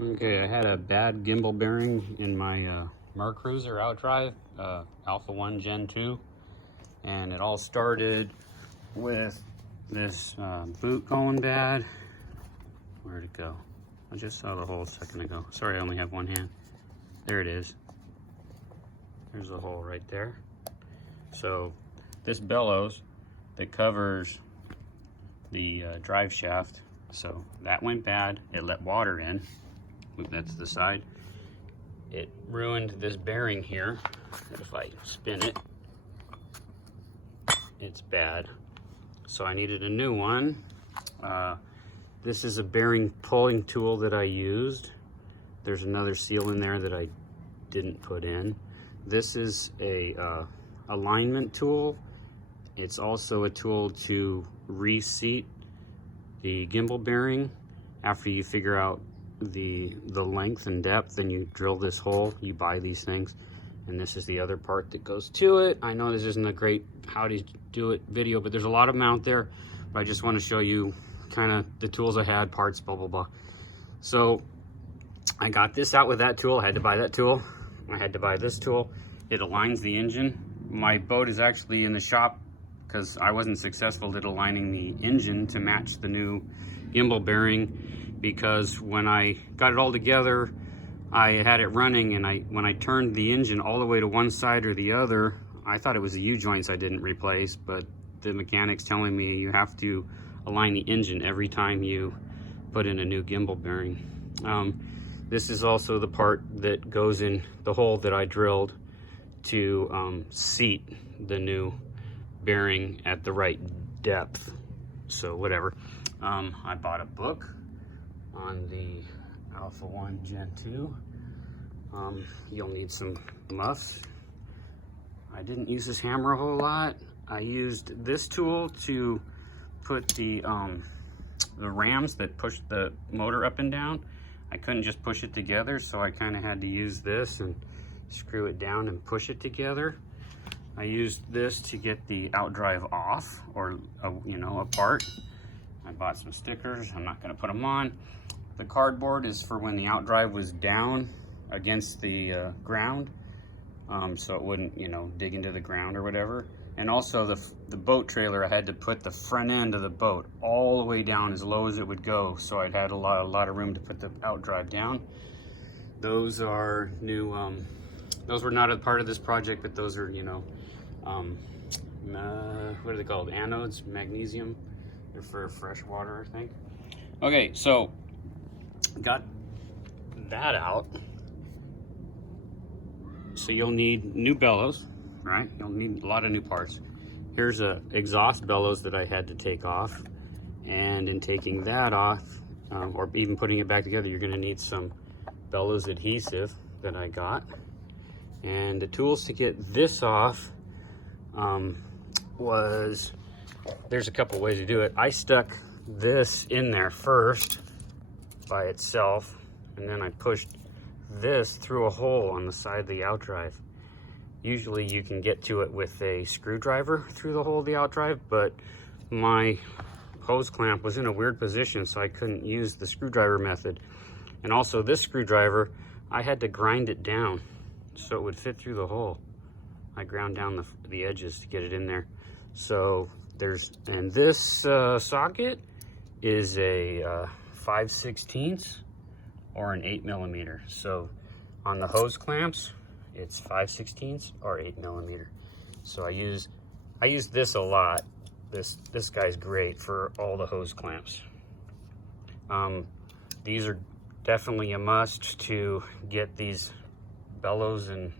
Okay, I had a bad gimbal bearing in my Mercruiser outdrive, Alpha 1 Gen 2, and it all started with this boot going bad. Where'd it go? I just saw the hole a second ago. Sorry, I only have one hand. There it is. There's the hole right there. So this bellows that covers the drive shaft, so that went bad. It let water in. That's the side. It ruined this bearing here. If I spin it, it's bad. So I needed a new one. This is a bearing pulling tool that I used. There's another seal in there that I didn't put in. This is a alignment tool. It's also a tool to reseat the gimbal bearing. After you figure out the length and depth, then you drill this hole. You buy these things, and this is the other part that goes to it. I know this isn't a great how to do it video, but there's a lot of them out there, but I just want to show you kind of the tools I had, parts, blah blah blah. So I got this out with that tool. I had to buy that tool. I had to buy this tool. It aligns the engine. My boat is actually in the shop because I wasn't successful at aligning the engine to match the new gimbal bearing, because when I got it all together, I had it running, and when I turned the engine all the way to one side or the other, I thought it was the U-joints I didn't replace, but the mechanic's telling me you have to align the engine every time you put in a new gimbal bearing. This is also the part that goes in the hole that I drilled to seat the new bearing at the right depth. So whatever. I bought a book on the Alpha 1 Gen 2. You'll need some muffs. I didn't use this hammer a whole lot. I used this tool to put the rams that push the motor up and down. I couldn't just push it together, so I kind of had to use this and screw it down and push it together. I used this to get the outdrive off, or apart. I bought some stickers. I'm not going to put them on. The cardboard is for when the outdrive was down against the ground, so it wouldn't, dig into the ground or whatever. And also the boat trailer, I had to put the front end of the boat all the way down as low as it would go, so I'd had a lot of room to put the outdrive down. Those are new. Those were not a part of this project, but those are, what are they called? Anodes, magnesium. They're for fresh water, I think. Okay, so got that out. So you'll need new bellows, right? You'll need a lot of new parts. Here's a exhaust bellows that I had to take off, and in taking that off, or even putting it back together, you're going to need some bellows adhesive that I got. And the tools to get this off there's a couple ways to do it. I stuck this in there first by itself, and then I pushed this through a hole on the side of the outdrive. Usually you can get to it with a screwdriver through the hole of the outdrive, but my hose clamp was in a weird position, so I couldn't use the screwdriver method. And also this screwdriver, I had to grind it down so it would fit through the hole. I ground down the edges to get it in there. So and this socket is a 5/16 or an 8mm. So on the hose clamps, it's 5/16 or 8mm. So I use this a lot. This guy's great for all the hose clamps. These are definitely a must to get these bellows and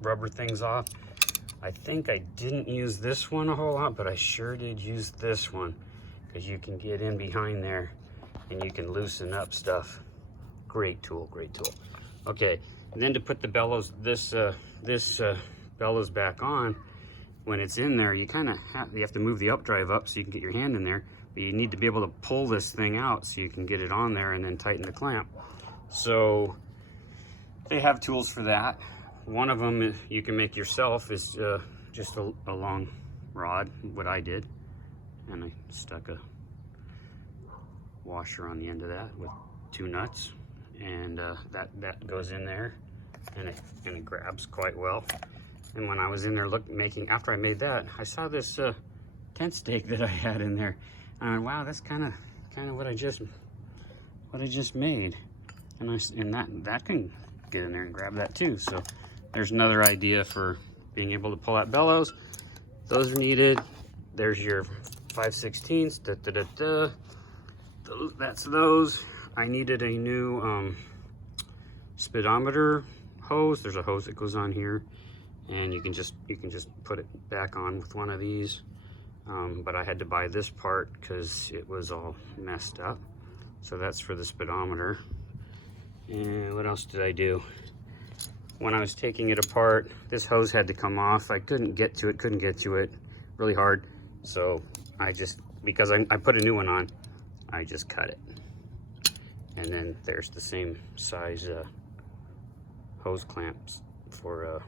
rubber things off. I think I didn't use this one a whole lot, but I sure did use this one, because you can get in behind there and you can loosen up stuff. Great tool, great tool. Okay, and then to put the bellows, this bellows back on, when it's in there, you have to move the updrive up so you can get your hand in there, but you need to be able to pull this thing out so you can get it on there and then tighten the clamp. So they have tools for that. One of them you can make yourself is just a long rod, what I did, and I stuck a washer on the end of that with 2 nuts, and that goes in there, and it grabs quite well. And when I was in there after I made that, I saw this tent stake that I had in there. And I went, wow, that's kind of what I just made. And that can get in there and grab that too. So there's another idea for being able to pull out bellows. Those are needed. There's your 5/16. That's those. I needed a new speedometer hose. There's a hose that goes on here, and you can just put it back on with one of these. But I had to buy this part because it was all messed up. So that's for the speedometer. And what else did I do? When I was taking it apart, this hose had to come off. I couldn't get to it really hard. So because I put a new one on, I just cut it. And then there's the same size hose clamps for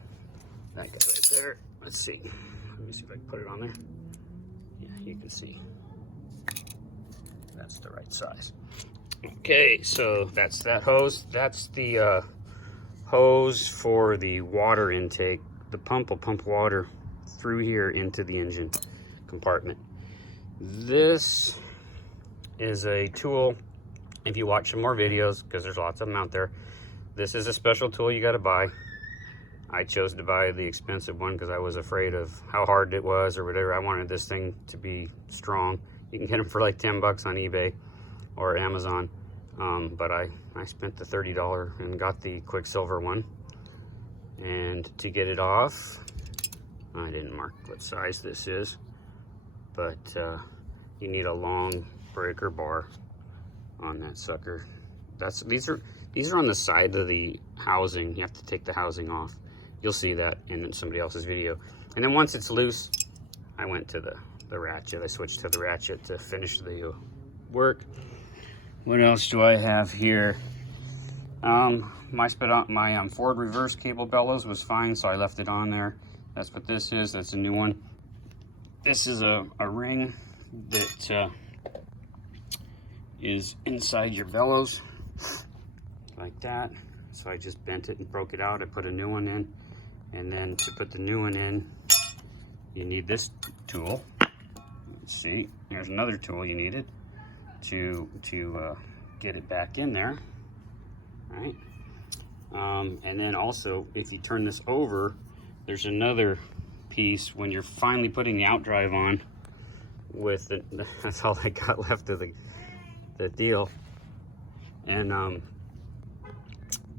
that guy right there. Let's see. Let me see if I can put it on there. Yeah, you can see. That's the right size. Okay, so that's that hose. That's the hose for the water intake. The pump will pump water through here into the engine compartment. This is a tool. If you watch some more videos, because there's lots of them out there, this is a special tool you got to buy. I chose to buy the expensive one because I was afraid of how hard it was or whatever. I wanted this thing to be strong. You can get them for like 10 bucks on eBay or Amazon. But I spent the $30 and got the Quicksilver one. And to get it off, I didn't mark what size this is, but you need a long breaker bar on that sucker. These are on the side of the housing. You have to take the housing off. You'll see that in somebody else's video. And then once it's loose, I went to the ratchet. I switched to the ratchet to finish the work. What else do I have here? My forward reverse cable bellows was fine, so I left it on there. That's what this is. That's a new one. This is a ring that is inside your bellows, like that. So I just bent it and broke it out. I put a new one in, and then to put the new one in, you need this tool. Let's see, there's another tool you needed to get it back in there, right? And then also, if you turn this over, there's another piece when you're finally putting the outdrive on with it. That's all I got left of the deal. And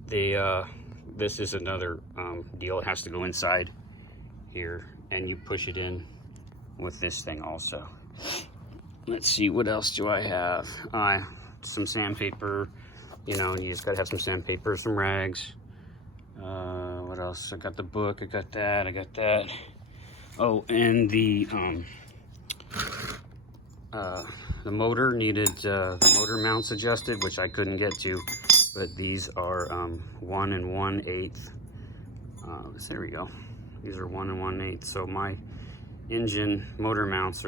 this is another deal. It has to go inside here, and you push it in with this thing also. Let's see, what else do I have? Some sandpaper, you know, you just gotta have some sandpaper, some rags. What else? I got the book, I got that. Oh, and the motor needed the motor mounts adjusted, which I couldn't get to, but these are 1 1/8. There we go. These are 1 1/8. So my engine motor mounts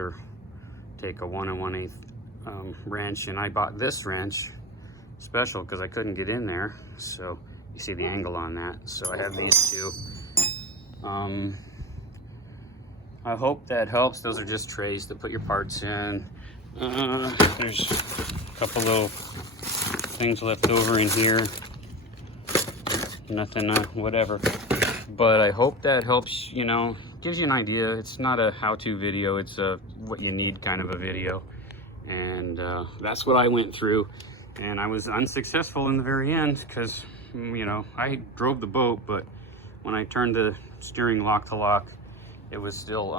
take a 1 1/8 wrench, and I bought this wrench special because I couldn't get in there. So you see the angle on that. So I have these two. I hope that helps. Those are just trays to put your parts in. There's a couple little things left over in here. Nothing, whatever. But I hope that helps, you know, gives you an idea. It's not a how-to video, it's a what you need kind of a video. And that's what I went through. And I was unsuccessful in the very end because, you know, I drove the boat, but when I turned the steering lock to lock, it was still,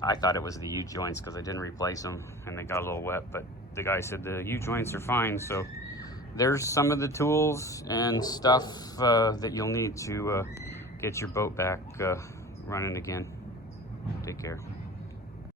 I thought it was the U-joints because I didn't replace them and they got a little wet, but the guy said the U-joints are fine. So there's some of the tools and stuff that you'll need to get your boat back running again. Take care.